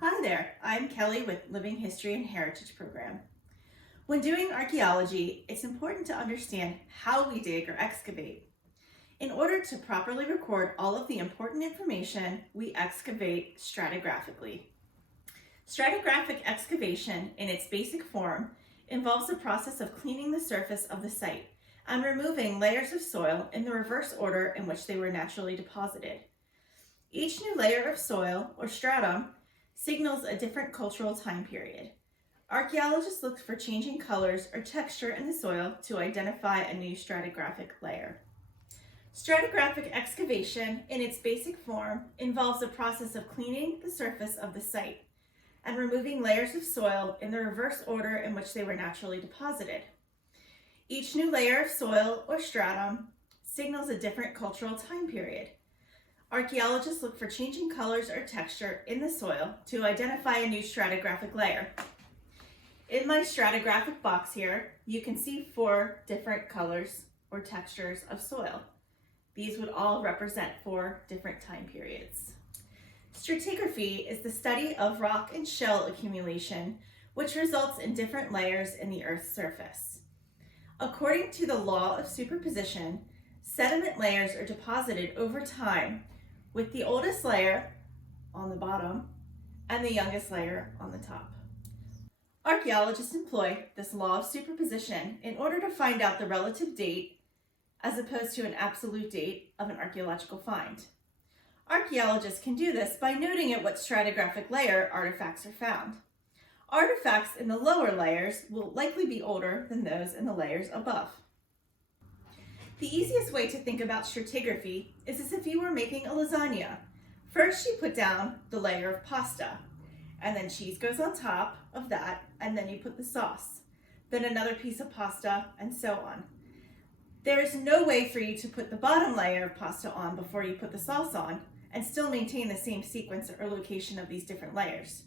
Hi there, I'm Kelly with Living History and Heritage Program. When doing archaeology, it's important to understand how we dig or excavate. In order to properly record all of the important information, we excavate stratigraphically. Stratigraphic excavation, in its basic form, involves the process of cleaning the surface of the site and removing layers of soil in the reverse order in which they were naturally deposited. Each new layer of soil, or stratum, signals a different cultural time period. Archaeologists look for changing colors or texture in the soil to identify a new stratigraphic layer. Stratigraphic excavation, in its basic form, involves the process of cleaning the surface of the site and removing layers of soil in the reverse order in which they were naturally deposited. Each new layer of soil or stratum signals a different cultural time period. Archaeologists look for changing colors or texture in the soil to identify a new stratigraphic layer. In my stratigraphic box here, you can see 4 different colors or textures of soil. These would all represent 4 different time periods. Stratigraphy is the study of rock and shell accumulation, which results in different layers in the Earth's surface. According to the law of superposition, sediment layers are deposited over time, with the oldest layer on the bottom and the youngest layer on the top. Archaeologists employ this law of superposition in order to find out the relative date as opposed to an absolute date of an archaeological find. Archaeologists can do this by noting at what stratigraphic layer artifacts are found. Artifacts in the lower layers will likely be older than those in the layers above. The easiest way to think about stratigraphy is as if you were making a lasagna. First, you put down the layer of pasta, and then cheese goes on top of that, and then you put the sauce, then another piece of pasta, and so on. There is no way for you to put the bottom layer of pasta on before you put the sauce on and still maintain the same sequence or location of these different layers.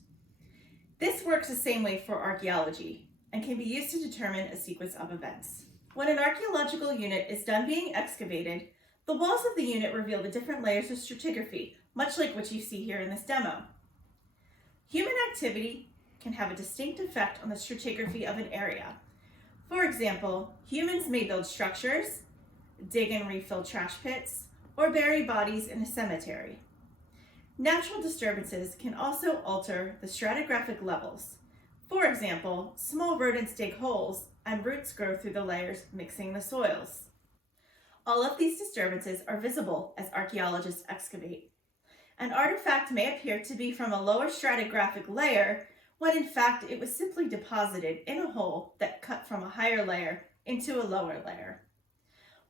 This works the same way for archaeology and can be used to determine a sequence of events. When an archaeological unit is done being excavated, the walls of the unit reveal the different layers of stratigraphy, much like what you see here in this demo. Human activity can have a distinct effect on the stratigraphy of an area. For example, humans may build structures, dig and refill trash pits, or bury bodies in a cemetery. Natural disturbances can also alter the stratigraphic levels. For example, small rodents dig holes and roots grow through the layers, mixing the soils. All of these disturbances are visible as archaeologists excavate. An artifact may appear to be from a lower stratigraphic layer when in fact it was simply deposited in a hole that cut from a higher layer into a lower layer.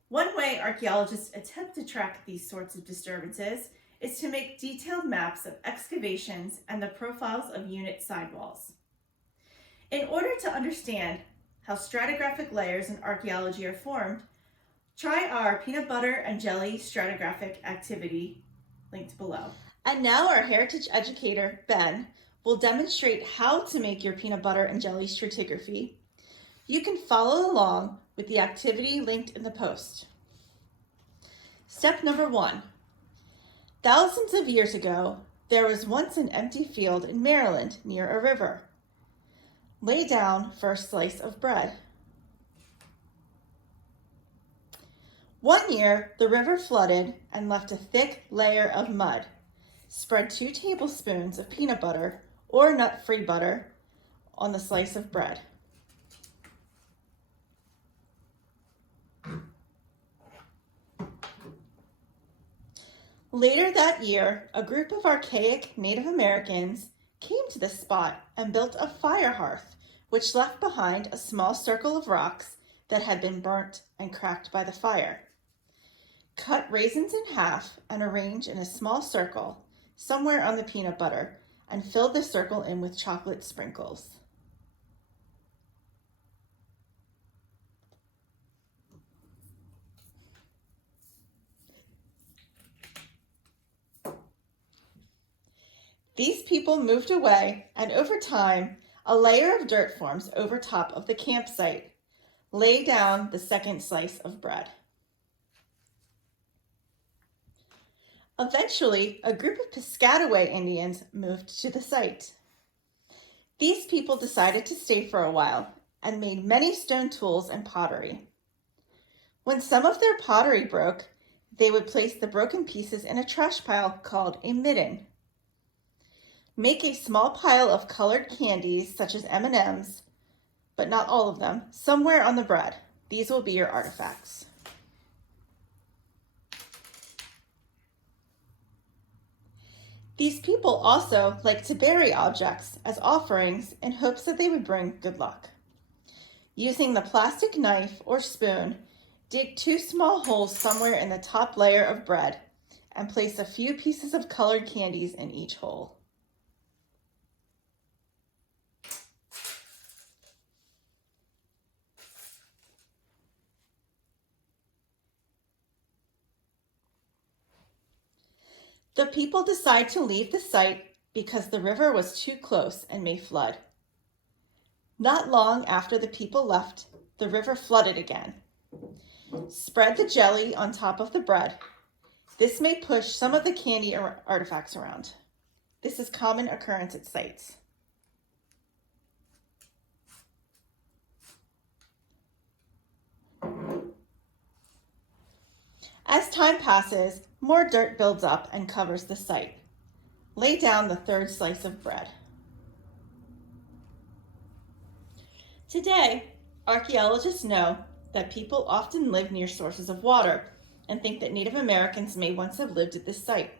One way archaeologists attempt to track these sorts of disturbances is to make detailed maps of excavations and the profiles of unit sidewalls. In order to understand how stratigraphic layers in archaeology are formed, try our peanut butter and jelly stratigraphic activity linked below. And now our heritage educator, Ben, will demonstrate how to make your peanut butter and jelly stratigraphy. You can follow along with the activity linked in the post. Step number 1. Thousands of years ago, there was once an empty field in Maryland near a river. Lay down for a slice of bread. One year, the river flooded and left a thick layer of mud. Spread 2 tablespoons of peanut butter or nut-free butter on the slice of bread. Later that year, a group of archaic Native Americans came to this spot and built a fire hearth, which left behind a small circle of rocks that had been burnt and cracked by the fire. Cut raisins in half and arrange in a small circle somewhere on the peanut butter and fill the circle in with chocolate sprinkles. These people moved away, and over time, a layer of dirt forms over top of the campsite. Lay down the second slice of bread. Eventually, a group of Piscataway Indians moved to the site. These people decided to stay for a while and made many stone tools and pottery. When some of their pottery broke, they would place the broken pieces in a trash pile called a midden. Make a small pile of colored candies such as M&Ms, but not all of them, somewhere on the bread. These will be your artifacts. These people also like to bury objects as offerings in hopes that they would bring good luck. Using the plastic knife or spoon, dig 2 small holes somewhere in the top layer of bread and place a few pieces of colored candies in each hole. The people decide to leave the site because the river was too close and may flood. Not long after the people left, the river flooded again. Spread the jelly on top of the bread. This may push some of the candy artifacts around. This is common occurrence at sites. As time passes, more dirt builds up and covers the site. Lay down the 3rd slice of bread. Today, archaeologists know that people often live near sources of water and think that Native Americans may once have lived at this site.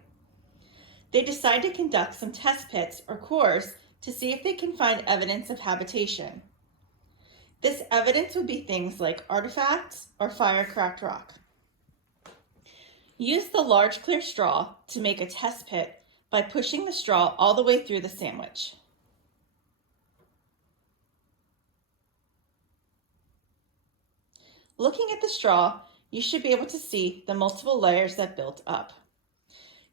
They decide to conduct some test pits or cores to see if they can find evidence of habitation. This evidence would be things like artifacts or fire-cracked rock. Use the large clear straw to make a test pit by pushing the straw all the way through the sandwich. Looking at the straw, you should be able to see the multiple layers that built up.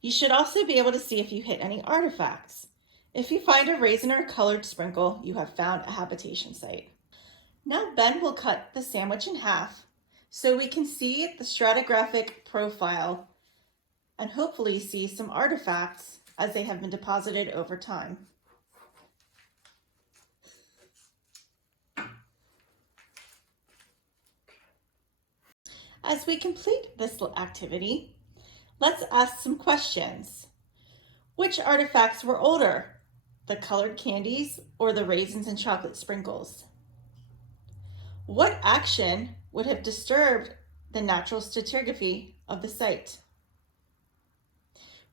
You should also be able to see if you hit any artifacts. If you find a raisin or a colored sprinkle, you have found a habitation site. Now Ben will cut the sandwich in half so we can see the stratigraphic profile and hopefully see some artifacts as they have been deposited over time. As we complete this activity, let's ask some questions. Which artifacts were older, the colored candies or the raisins and chocolate sprinkles? What action would have disturbed the natural stratigraphy of the site?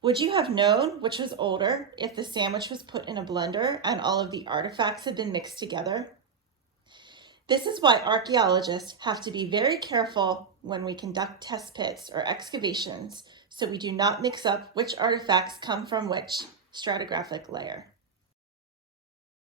Would you have known which was older if the sandwich was put in a blender and all of the artifacts had been mixed together? This is why archaeologists have to be very careful when we conduct test pits or excavations so we do not mix up which artifacts come from which stratigraphic layer.